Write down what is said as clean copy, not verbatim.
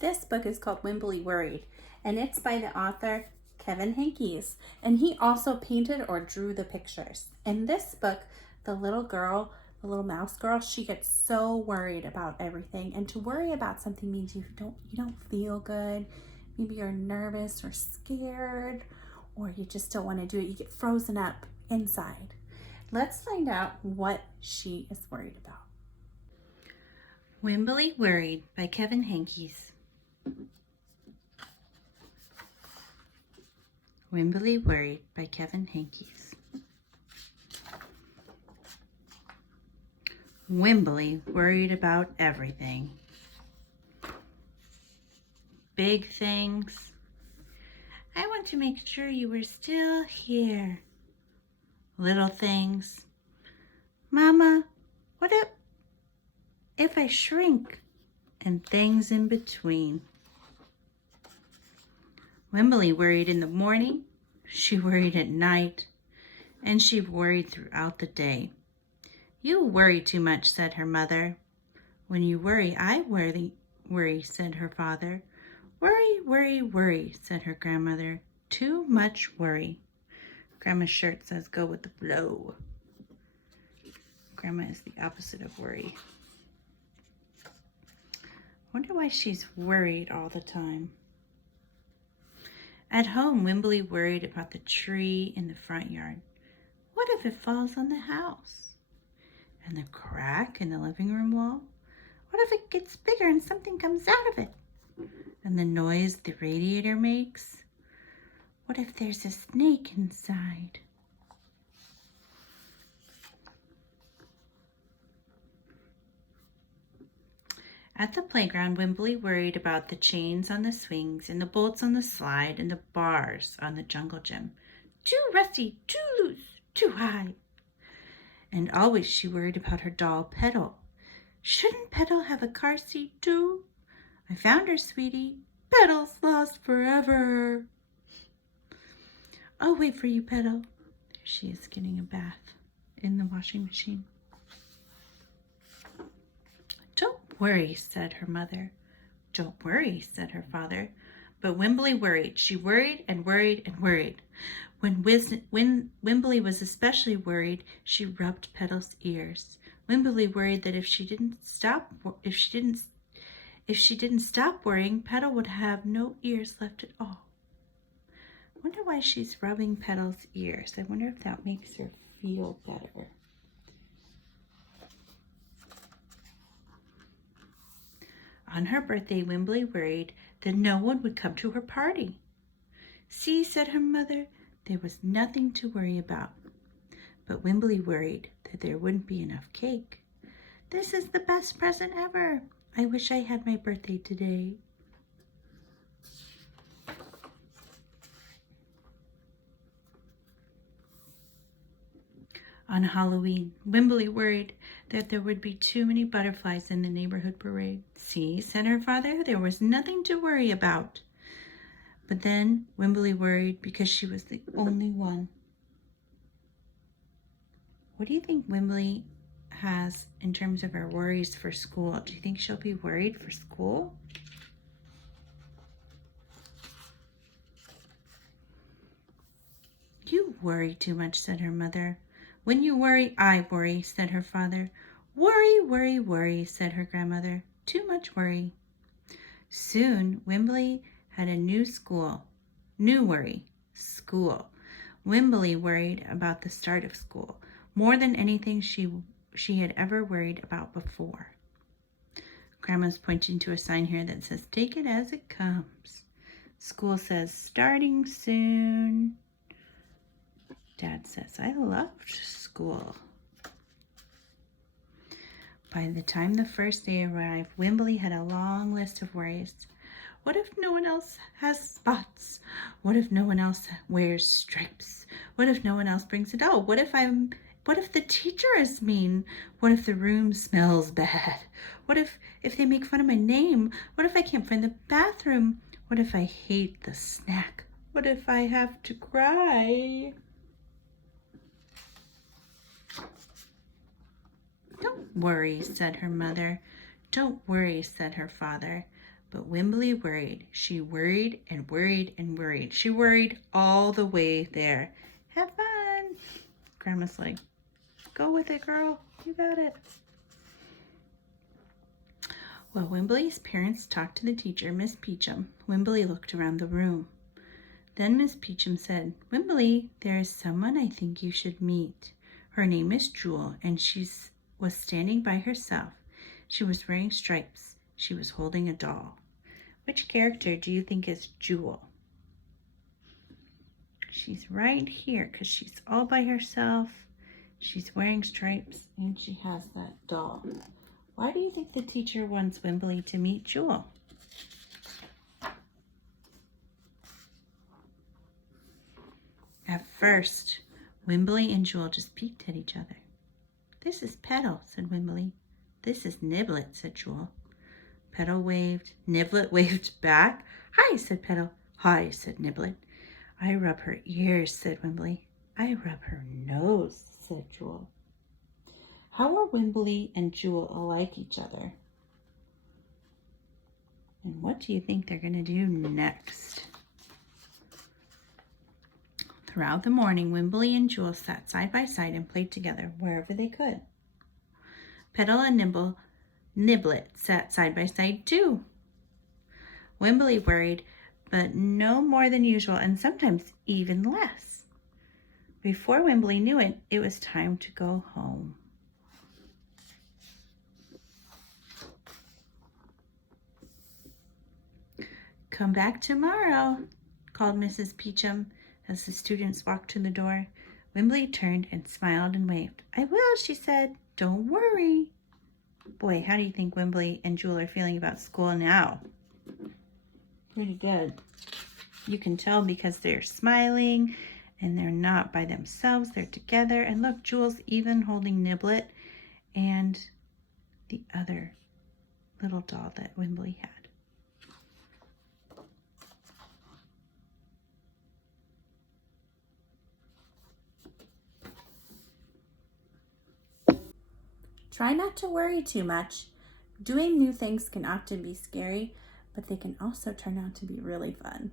This book is called Wemberly Worried, and it's by the author Kevin Henkes, and he also painted or drew the pictures. In this book, the little girl, the little mouse girl, she gets so worried about everything, and to worry about something means you don't feel good. Maybe you're nervous or scared, or you just don't want to do it. You get frozen up inside. Let's find out what she is worried about. Wemberly Worried by Kevin Henkes. Wemberly Worried by Kevin Henkes. Wemberly worried about everything. Big things. I want to make sure you were still here. Little things. Mama, what if I shrink? And things in between. Wemberly worried in the morning, she worried at night, and she worried throughout the day. You worry too much, said her mother. When you worry, I worry, said her father. Worry, worry, worry, said her grandmother. Too much worry. Grandma's shirt says go with the flow. Grandma is the opposite of worry. Wonder why she's worried all the time. At home, Wemberly worried about the tree in the front yard. What if it falls on the house? And the crack in the living room wall? What if it gets bigger and something comes out of it? And the noise the radiator makes? What if there's a snake inside? At the playground, Wemberly worried about the chains on the swings and the bolts on the slide and the bars on the jungle gym. Too rusty, too loose, too high. And always she worried about her doll, Petal. Shouldn't Petal have a car seat too? I found her, sweetie. Petal's lost forever. I'll wait for you, Petal. There she is getting a bath in the washing machine. Don't worry, said her mother. Don't worry, said her father. But Wemberly worried. She worried and worried and worried. When Wemberly was especially worried, she rubbed Petal's ears. Wemberly worried that if she didn't stop worrying, Petal would have no ears left at all. Wonder why she's rubbing Petal's ears. I wonder if that makes her feel better. On her birthday, Wemberly worried that no one would come to her party. See, said her mother, there was nothing to worry about. But Wemberly worried that there wouldn't be enough cake. This is the best present ever. I wish I had my birthday today. On Halloween, Wemberly worried that there would be too many butterflies in the neighborhood parade. See, said her father, there was nothing to worry about. But then Wemberly worried because she was the only one. What do you think Wemberly has in terms of her worries for school? Do you think she'll be worried for school? You worry too much, said her mother. When you worry, I worry, said her father. Worry, worry, worry, said her grandmother. Too much worry. Soon, Wemberly had a new worry, school. Wemberly worried about the start of school, more than anything she had ever worried about before. Grandma's pointing to a sign here that says, take it as it comes. School says, starting soon. Dad says, I loved school. By the time the first day arrived, Wemberly had a long list of worries. What if no one else has spots? What if no one else wears stripes? What if no one else brings a doll? What if the teacher is mean? What if the room smells bad? What if they make fun of my name? What if I can't find the bathroom? What if I hate the snack? What if I have to cry? Don't worry, said her mother. Don't worry, said her father. But Wemberly worried. She worried and worried and worried. She worried all the way there. Have fun. Grandma's like, go with it, girl. You got it. While Wemberly's parents talked to the teacher, Miss Peachum, Wemberly looked around the room. Then Miss Peachum said, Wemberly, there is someone I think you should meet. Her name is Jewel, and she was standing by herself. She was wearing stripes. She was holding a doll. Which character do you think is Jewel? She's right here because she's all by herself. She's wearing stripes, and she has that doll. Why do you think the teacher wants Wemberly to meet Jewel? At first, Wemberly and Jewel just peeked at each other. This is Petal, said Wemberly. This is Niblet, said Jewel. Petal waved. Niblet waved back. Hi, said Petal. Hi, said Niblet. I rub her ears, said Wemberly. I rub her nose, said Jewel. How are Wemberly and Jewel alike each other? And what do you think they're going to do next? Throughout the morning, Wemberly and Jewel sat side by side and played together wherever they could. Petal and Niblet sat side by side too. Wemberly worried, but no more than usual, and sometimes even less. Before Wemberly knew it, it was time to go home. Come back tomorrow, called Mrs. Peachum as the students walked to the door. Wemberly turned and smiled and waved. I will, she said. Don't worry. Boy, how do you think Wemberly and Jewel are feeling about school now? Pretty good. You can tell because they're smiling and they're not by themselves. They're together. And look, Jewel's even holding Niblet and the other little doll that Wemberly had. Try not to worry too much. Doing new things can often be scary, but they can also turn out to be really fun.